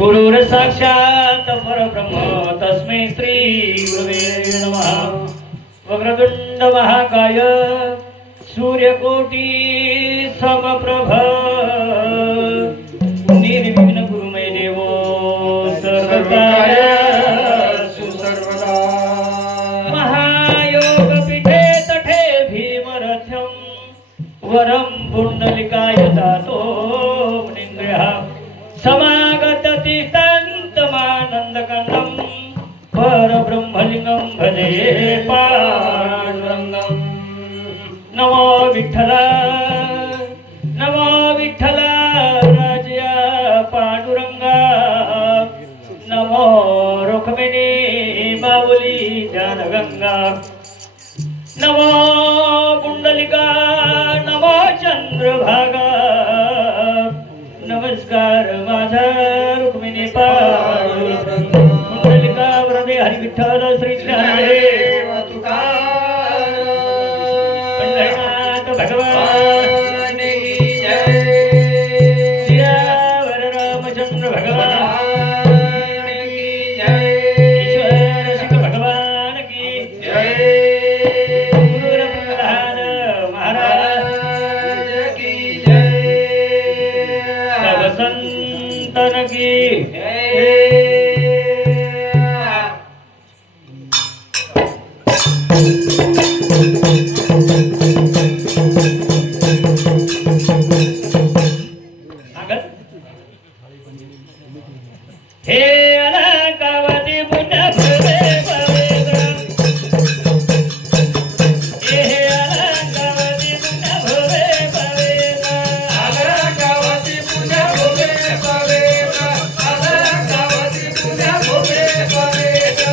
गुरुर साक्षात परब्रह्म तस्मै श्री गुरुवे नमः। वक्रतुंड महाकाय सूर्यकोटि समप्रभ निर्विघ्न गुरुमय देवो सर्वकार्येषु सर्वदा। महायोग पीठे तठे भीमरथ्यं वरं पुंडलिकाय दातो मुनीन्द्रः समागत तिष्ठन्तमानन्दकन्दं परब्रह्मलिंगं भजे पाण्डुरङ्गं। नमो विठ्ठल नमो विठ्ठल राजया पांडुरंगा। नमो रुक्मिणी माऊली जानगंगा। नमो पुंडलिका नमो चंद्रभागा। नमस्कार माझा रुक्मिणी पांडुरंग पुंडलिका वरदे हरी विठ्ठल श्री ज्ञानदेव तुकाराम पंढरीनाथ भगवान की जय। सियावर रामचंद्र भगवान की जय। ईश्वर सिद्ध भगवान की जय। गुरु प्रधान महाराज की जय। सब संतन की जय। हे अलंकावती पुण्य भवे पवित्र। हे अलंकावती पुण्य भवे पवित्र। अलंकावती पुण्य भवे पवित्र। अलंकावती पुण्य भवे पवित्र।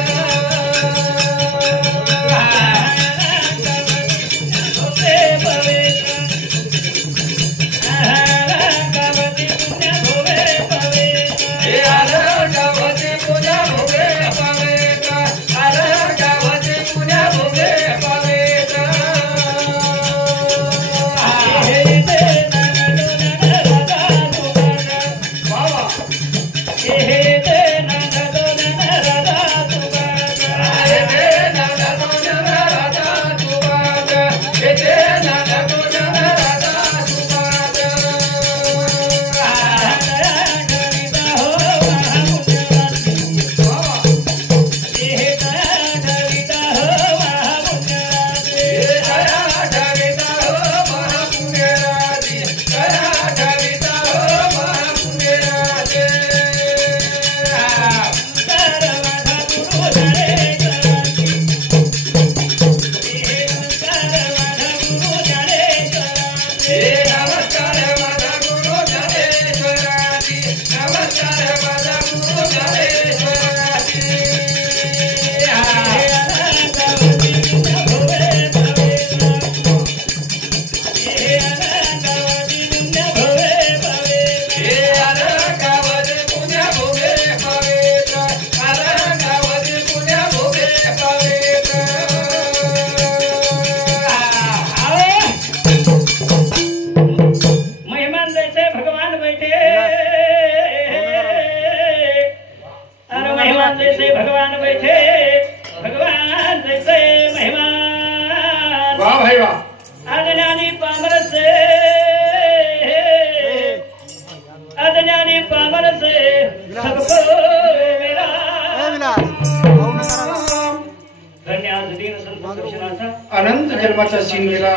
अनंत जन्माचा सीन गेला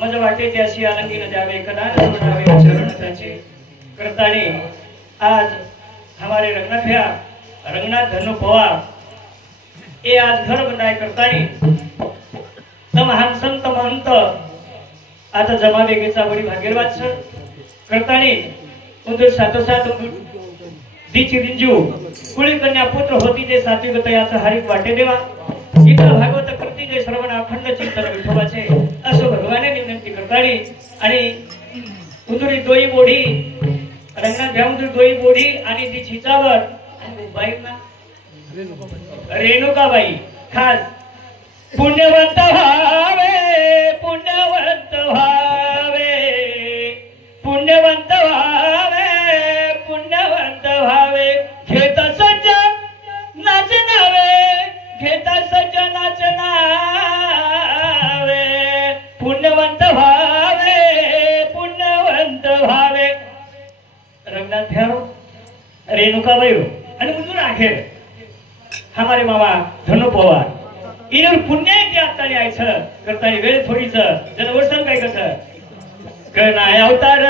मज वाटे त्याशी आनंदीन द्यावे कदान सोडावे चरण त्याचे करताने आज हमारे रंगनाथ धनु पवार ये आज घर बनाए करताने तम हम संत महंत आता जमा वेगेचा बरी भाग्यवान सर करताने उंदर सातोसात दीची रिंजू कुळी कन्या पुत्र होती जे सात्विक तयाचा हरिक वाटे देवा इतर भागवत कृती जे श्रवण अखंड चिंतन विठोबाचे असो भगवाने विनंती करतानी आणि उंदुरी दोई बोढी रंगनाथ भ्यामुंदुरी दोई बोढी आणि ती छिचावर आणि बाई ना रेणुकाबाई खास पुण्यवंत व्हावे पुण्यवंत व्हावे पुण्यवंत व्हावे पुण्यवंत व्हावे रेणुकाबाई आणि उजून अखेर हमारे मामा धनु पवार इनर पुण्य की आता यायचं करता वेळ थोडीच जनवर्षण काय कसं करणार अवतार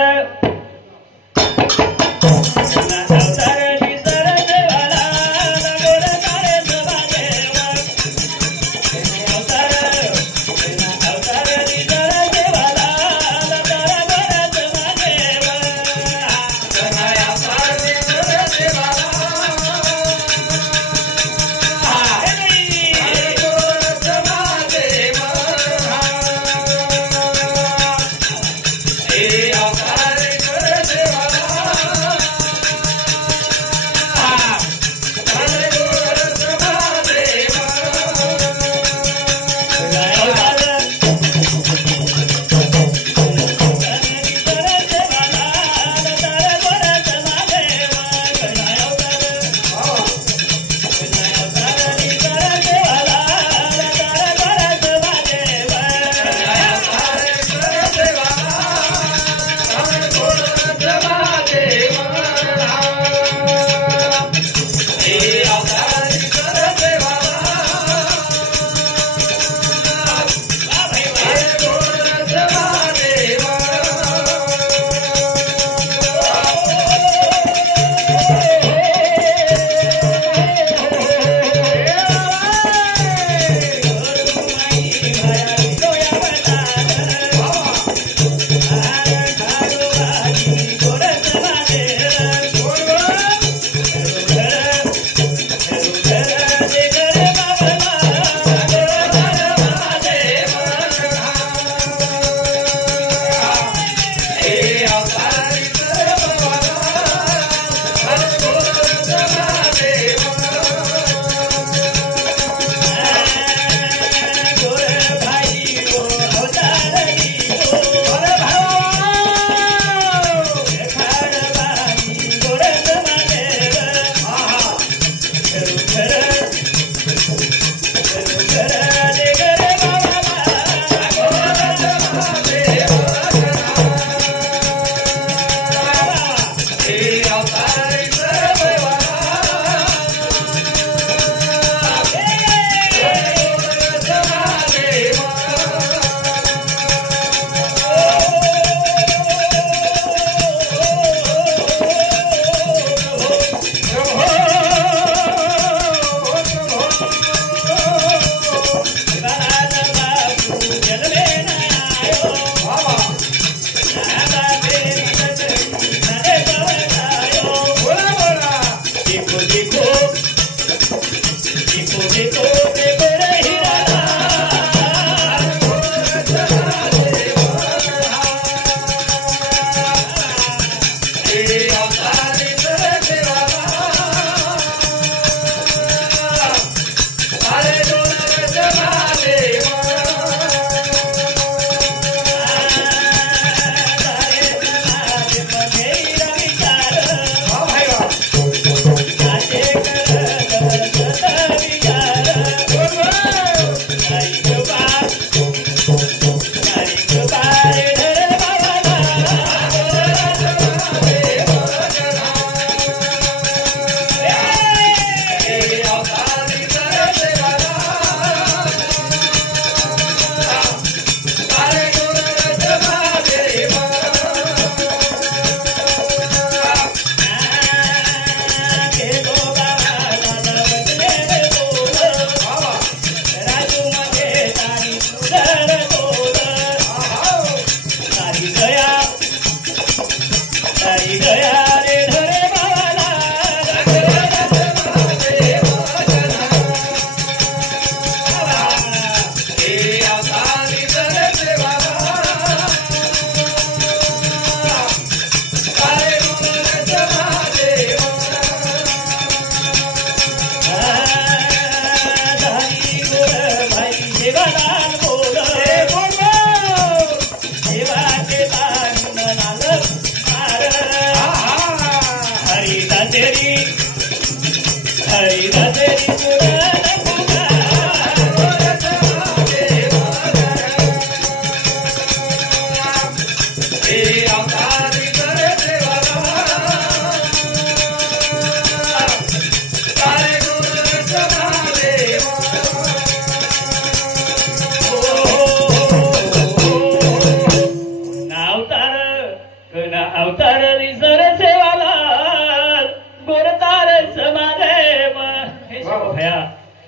भया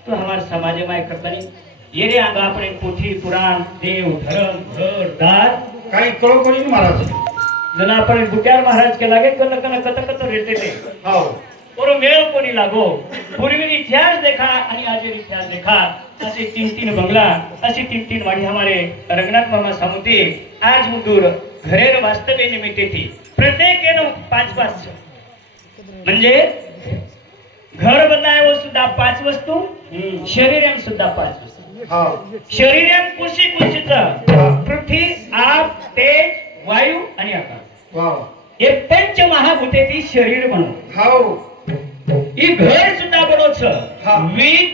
तो हमारे समाज में करतानी ये रे आंगा अपने पोथी पुराण देव धर्म घर दार काही कळो कोणी महाराज जना आपण गुट्यार महाराज के लागे कन कन कत कत रहते थे हां और मेल कोणी लागो पूर्वी इतिहास देखा आणि आज इतिहास देखा असे तीन तीन बंगला अशी तीन तीन वाडी हमारे रंगनाथ मामा सामुते आज मुदूर घरेर वास्तव्य निमित्ते थी प्रत्येक एनो 5-5 म्हणजे घर बनायो सुद्धा 5 वस्तू शरीरम सुद्धा 5 वस्तू हां शरीरम कुशी कुशीचा पृथ्वी आप तेज वायू आणि आकाश वाव हे पंच महाभूते ती शरीर बनव हाव ही घर सुद्धा बनवछ हा. वीट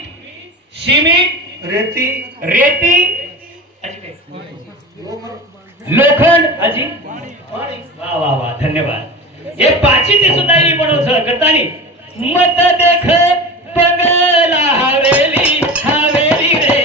सिमेंट रेती रेती अजी काय लोखंड अजी वा वा वा धन्यवाद हे पाची ते सुद्धा ही बनवछ गतानी मत देख बंगला हवेली हवेली रे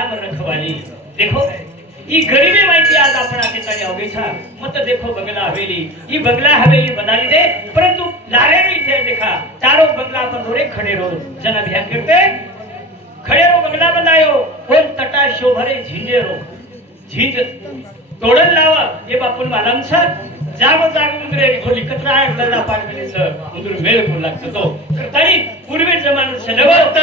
देखो ये गरीबी माहिती आज आपण आते तळी अवेछा मत देखो बंगला हवेली ये बंगला हवेली बनाली दे परंतु लारे नहीं थे देखा चारों बंगला पर दोरे खड़े रो जना ध्यान करते खड़े रो बंगला बनायो और तटा शोभरे झिंजे रो झिंज तोडन लावा ये बापून मालम छ जागो जागो उंदरे खोली कचरा आहे दरडा पाडले सर उंदर मेळ कोण लागतो तो तरी पूर्वी जमानो सलवत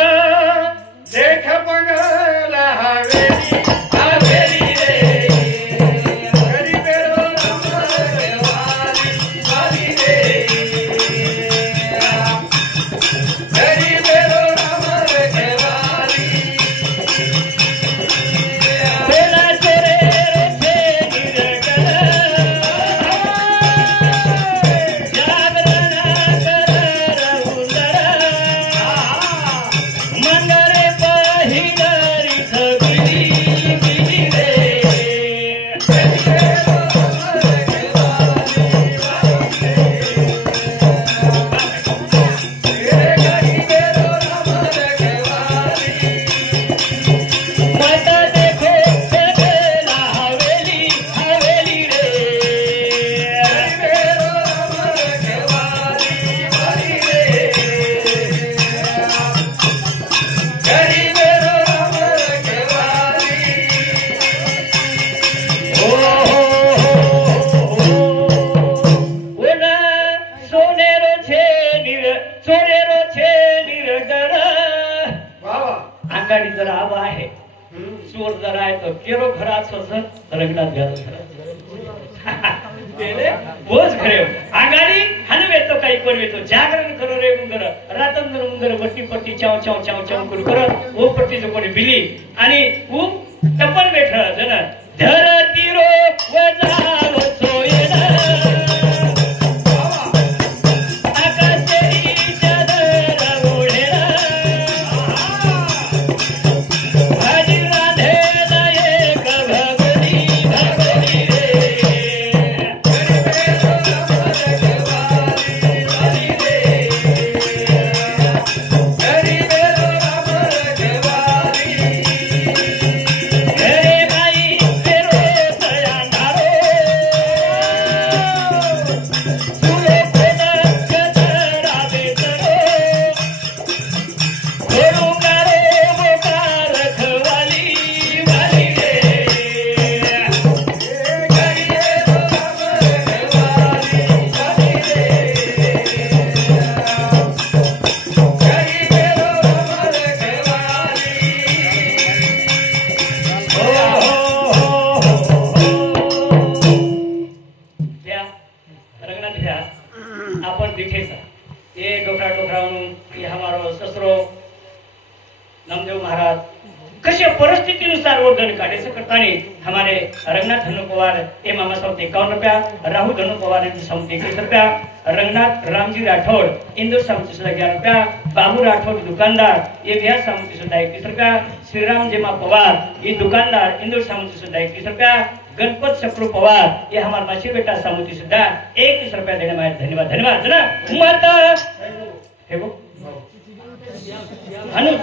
देख बंगला हवेली हवेली रे गरीबेरो रमवाली वाली रे गरीबेरो रमवाली बेला तेरे रे गिरगल जागरण कर रहुंदर मंगरे पहिगरी सगळी बिली रे मत देखो बंगला हवेली हवेली रे ओना सोनेरो छे निरडर आंगाडी जरा आवा आहे चोर जरा आहे तो केरो घरात ससत रंगनाथ घ्या तेले बोज खरे आंगाडी हनवे तो काही कोणवे तो जागरण करो रे मुंदर रातंदर मुंदर बट्टी पट्टी चाव चाव चाव चाव करू करत ओ पट्टी जो कोणी बिली आणि ऊ टपन बेठ जन धरती रो वजाव सोयना आकाशेरी चादर ओढेना भाजी राधेला एक भगरी भगरी रे घरे बाई फेरो रंगनाथ भैया आपण दिखेसा ये डोकरा ये हमारो ससरो नामदेव महाराज कशा परिस्थितीनुसार वर्धन काढायचं करताना हमारे रंगनाथ धनु पवार ये मामा साउथ 51 रुपया, राहुल धनु पवार साउथ 21 रुपया, रंगनाथ रामजी राठौड़ इंदौर साउथ 11 रुपया, बाबू राठौड़ दुकानदार ये बिहार साउथ 21 रुपया, श्रीराम जेमा पवार ये दुकानदार इंदौर साउथ 21 रुपया, गणपत सकरू पवार ये हमारे मासी बेटा सामुती सुद्धा 21 रुपया देने में धन्यवाद धन्यवाद ना माता हे वो अनुज